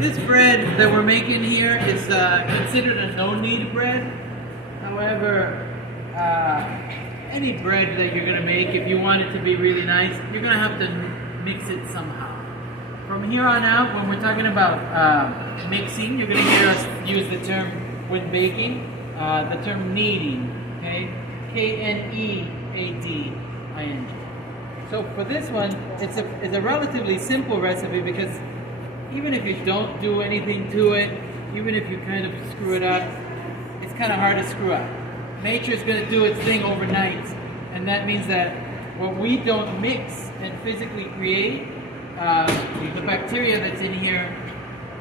This bread that we're making here is considered a no-knead bread. However, any bread that you're going to make, if you want it to be really nice, you're going to have to mix it somehow. From here on out, when we're talking about mixing, you're going to hear us use the term when baking, the term kneading, okay? K-N-E-A-D-I-N-G. So for this one, it's a relatively simple recipe because even if you don't do anything to it, even if you kind of screw it up, it's kind of hard to screw up. Nature is going to do its thing overnight, and that means that what we don't mix and physically create, the bacteria that's in here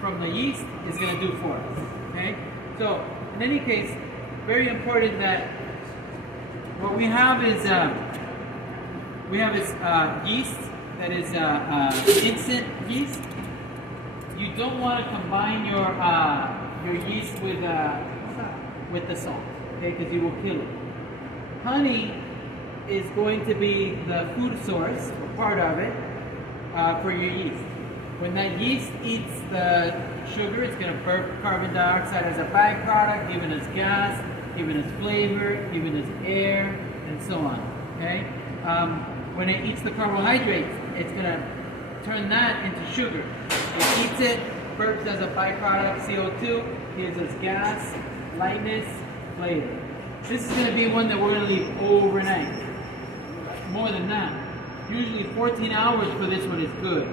from the yeast is going to do for us. Okay? So, in any case, very important that what we have is yeast that is instant yeast. You don't want to combine your yeast with the salt, okay? Because you will kill it. Honey is going to be the food source, or part of it, for your yeast. When that yeast eats the sugar, it's going to burn carbon dioxide as a byproduct, giving us gas, giving us flavor, giving us air, and so on. Okay? When it eats the carbohydrates, it's going to turn that into sugar. It eats it, burps as a byproduct, CO2, gives us gas, lightness, flavor. This is going to be one that we're going to leave overnight. More than that. Usually 14 hours for this one is good.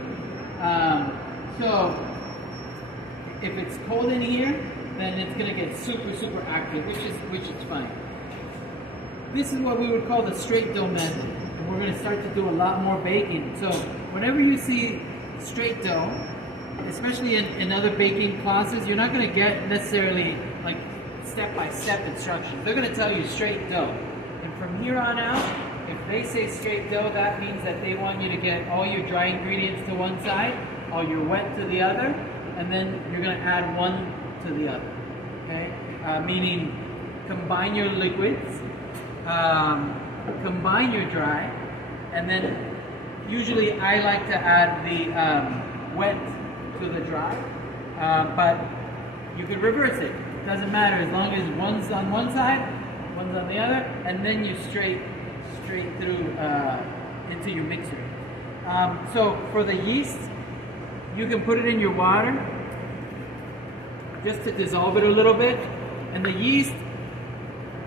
So if it's cold in here, then it's going to get super active, which is fine. This is what we would call the straight dough method. And we're going to start to do a lot more baking. So whenever you see straight dough, especially in other baking classes, you're not going to get necessarily like step-by-step instructions. They're going to tell you straight dough. And from here on out, if they say straight dough, that means that they want you to get all your dry ingredients to one side, all your wet to the other, and then you're going to add one to the other. Okay? Meaning combine your liquids, combine your dry, and then usually I like to add the wet to the dry, but you can reverse it. It doesn't matter as long as one's on one side, one's on the other, and then you straight through into your mixer. So for the yeast, you can put it in your water just to dissolve it a little bit, and the yeast,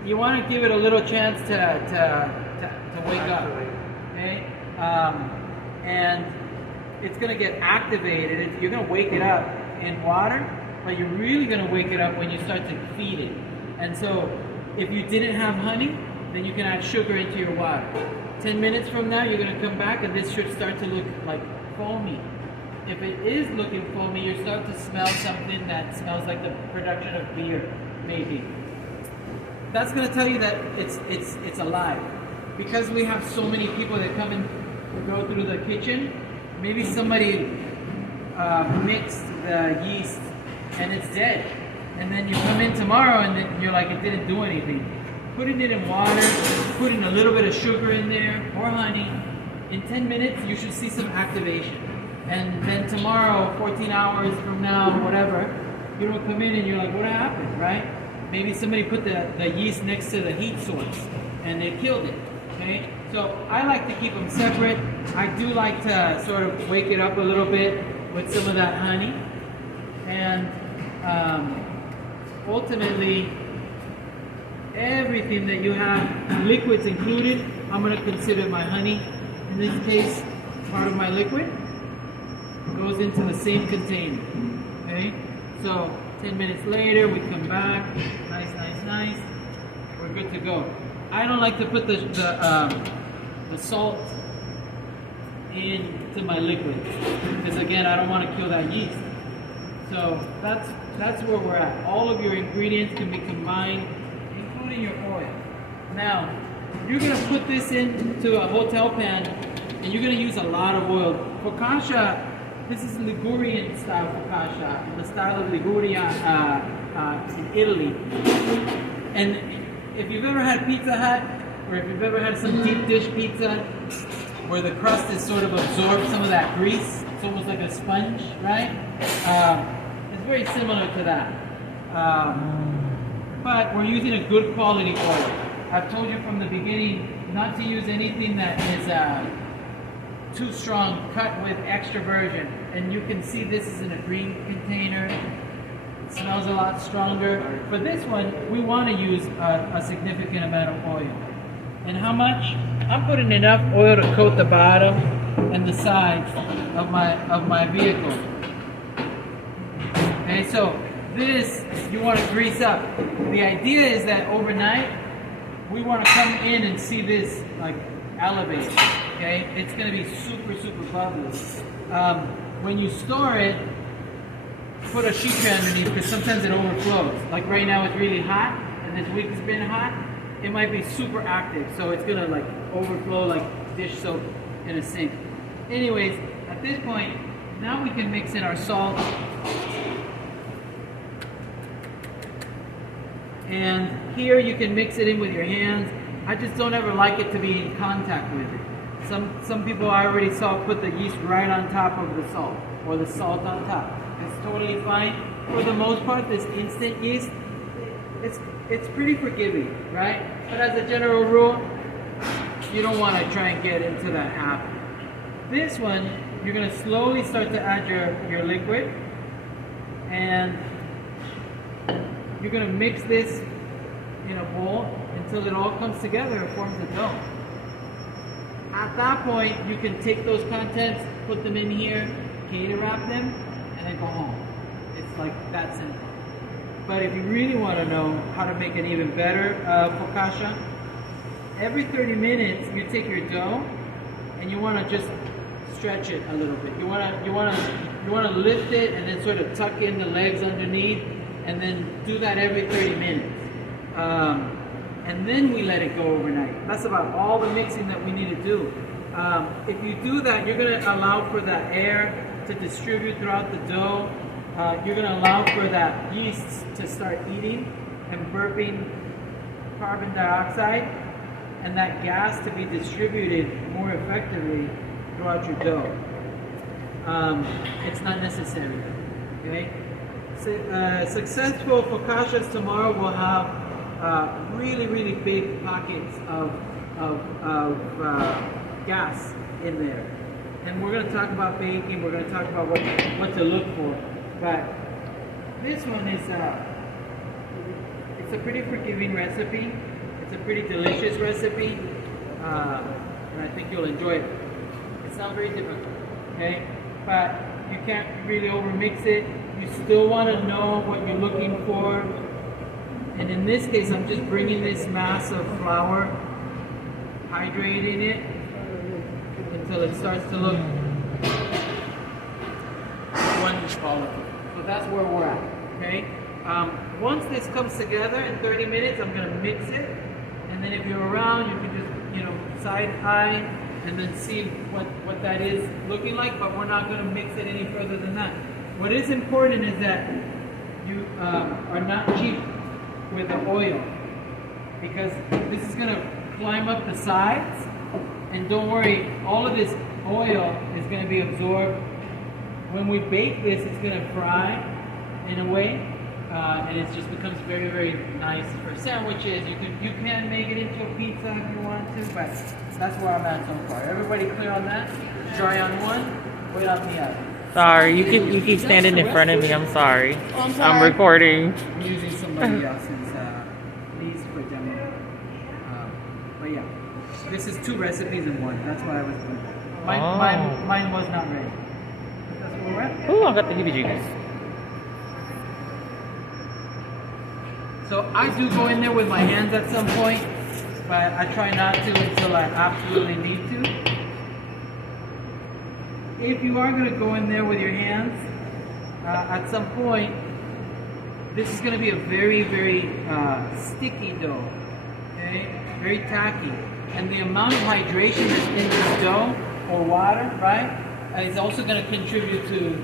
you want to give it a little chance to wake up, okay? And it's going to get activated. You're going to wake it up in water, but you're really going to wake it up when you start to feed it. And so if you didn't have honey, then you can add sugar into your water. 10 minutes from now, you're going to come back and this should start to look like foamy. If it is looking foamy, you start to smell something that smells like the production of beer, maybe. That's going to tell you that it's alive. Because we have so many people that come and go through the kitchen, maybe somebody mixed the yeast and it's dead. And then you come in tomorrow and you're like, it didn't do anything. Putting it in water, putting a little bit of sugar in there, or honey, in 10 minutes you should see some activation. And then tomorrow, 14 hours from now, whatever, you don't come in and you're like, what happened, right? Maybe somebody put the yeast next to the heat source and they killed it, okay? So I like to keep them separate. I do like to sort of wake it up a little bit with some of that honey. And ultimately, everything that you have, liquids included, I'm going to consider my honey. In this case, part of my liquid goes into the same container. Okay? So 10 minutes later, we come back. Nice. We're good to go. I don't like to put the salt into my liquid because again, I don't want to kill that yeast. So that's where we're at. All of your ingredients can be combined, including your oil. Now, you're going to put this into a hotel pan and you're going to use a lot of oil. Focaccia, this is Ligurian style focaccia, the style of Liguria in Italy. And if you've ever had Pizza Hut, or if you've ever had some deep dish pizza where the crust is sort of absorbed some of that grease, it's almost like a sponge, right? It's very similar to that. But we're using a good quality oil. I've told you from the beginning not to use anything that is too strong, cut with extra virgin. And you can see this is in a green container. It smells a lot stronger. For this one, we want to use a significant amount of oil. And how much? I'm putting enough oil to coat the bottom and the sides of my vehicle. Okay, so this you want to grease up. The idea is that overnight we want to come in and see this like elevated. Okay, it's going to be super bubbly. When you store it, put a sheet pan underneath because sometimes it overflows. Like right now it's really hot and this week has been hot. It might be super active, so it's gonna like overflow like dish soap in a sink. Anyways, at this point, now we can mix in our salt. And here you can mix it in with your hands. I just don't ever like it to be in contact with it. Some people I already saw put the yeast right on top of the salt, or the salt on top. It's totally fine. For the most part, this instant yeast, it's pretty forgiving, right? But as a general rule, you don't want to try and get into that habit. This one, you're going to slowly start to add your liquid, and you're going to mix this in a bowl until it all comes together and forms a dough. At that point, you can take those contents, put them in here, cater wrap them, and then go home. It's like that simple. But if you really want to know how to make an even better focaccia, every 30 minutes you take your dough and you want to just stretch it a little bit. You want to lift it and then sort of tuck in the legs underneath, and then do that every 30 minutes. And then we let it go overnight. That's about all the mixing that we need to do. If you do that, you're going to allow for that air to distribute throughout the dough. You're going to allow for that yeast to start eating and burping carbon dioxide, and that gas to be distributed more effectively throughout your dough. It's not necessary, okay? So, successful focaccias tomorrow will have really big pockets of gas in there. And we're going to talk about baking, we're going to talk about what to look for. But this one is it's a pretty forgiving recipe. It's a pretty delicious recipe, and I think you'll enjoy it. It's not very difficult, okay? But you can't really overmix it. You still want to know what you're looking for. And in this case, I'm just bringing this mass of flour, hydrating it until it starts to look one quality. So that's where we're at, okay? Once this comes together in 30 minutes, I'm going to mix it. And then if you're around, you can just, side eye and then see what that is looking like. But we're not going to mix it any further than that. What is important is that you are not cheap with the oil, because this is going to climb up the sides. And don't worry, all of this oil is going to be absorbed. When we bake this, it's going to fry in a way, and it just becomes very nice for sandwiches. You can make it into a pizza if you want to, but that's where I'm at so far. Everybody clear on that? Dry on one, wait on the other. Sorry, you keep standing in front of me. I'm sorry. Oh, I'm sorry. I'm recording. I'm using somebody else's leads for demo. But yeah, this is 2 recipes in one. That's what I was doing. Mine was not ready. That's where we're at. Ooh, I got the heebie-jeebies. So I do go in there with my hands at some point, but I try not to until I absolutely need to. If you are going to go in there with your hands, at some point, this is going to be a very sticky dough, okay? Very tacky. And the amount of hydration that's in this dough, or water, right, is also going to contribute to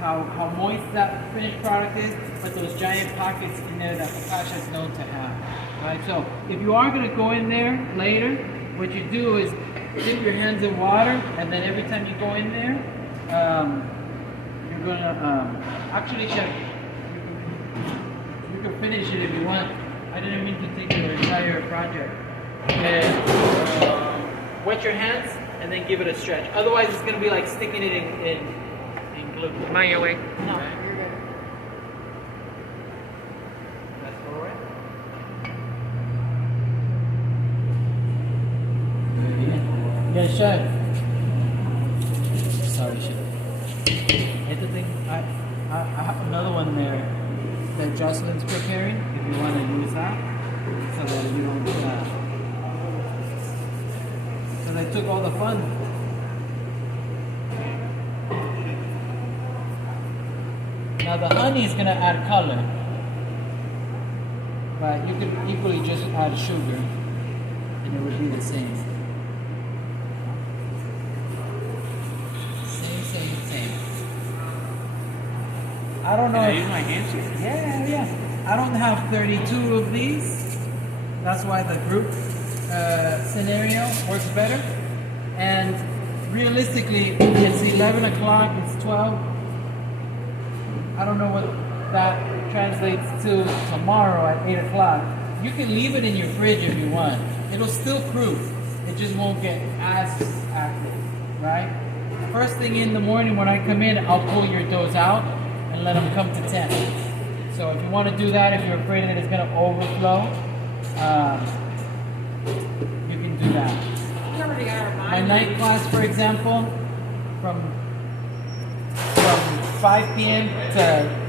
how moist that finished product is, but those giant pockets in there that focaccia is known to have, right? So if you are going to go in there later, what you do is dip your hands in water, and then every time you go in there, you're going to, actually, Chef, finish it if you want. I didn't mean to take your entire project. And wet your hands and then give it a stretch. Otherwise, it's gonna be like sticking it in glue. Am I your way? No, you're good. That's all right. Yeah, chef. Sorry, chef. It's the thing. I have another one there that Jocelyn's preparing. If you want to use that, so that you don't. So they took all the fun. Now the honey is gonna add color, but you could equally just add sugar, and it would be the same. Same. I don't know. Can I use my hands here? Yeah. I don't have 32 of these. That's why the group scenario works better. And realistically, it's 11 o'clock, it's 12. I don't know what that translates to tomorrow at 8 o'clock. You can leave it in your fridge if you want. It'll still proof. It just won't get as active, right? First thing in the morning when I come in, I'll pull your doughs out and let them come to 10. So if you want to do that, if you're afraid that it's going to overflow, you can do that. My night class, for example, from 5 p.m. to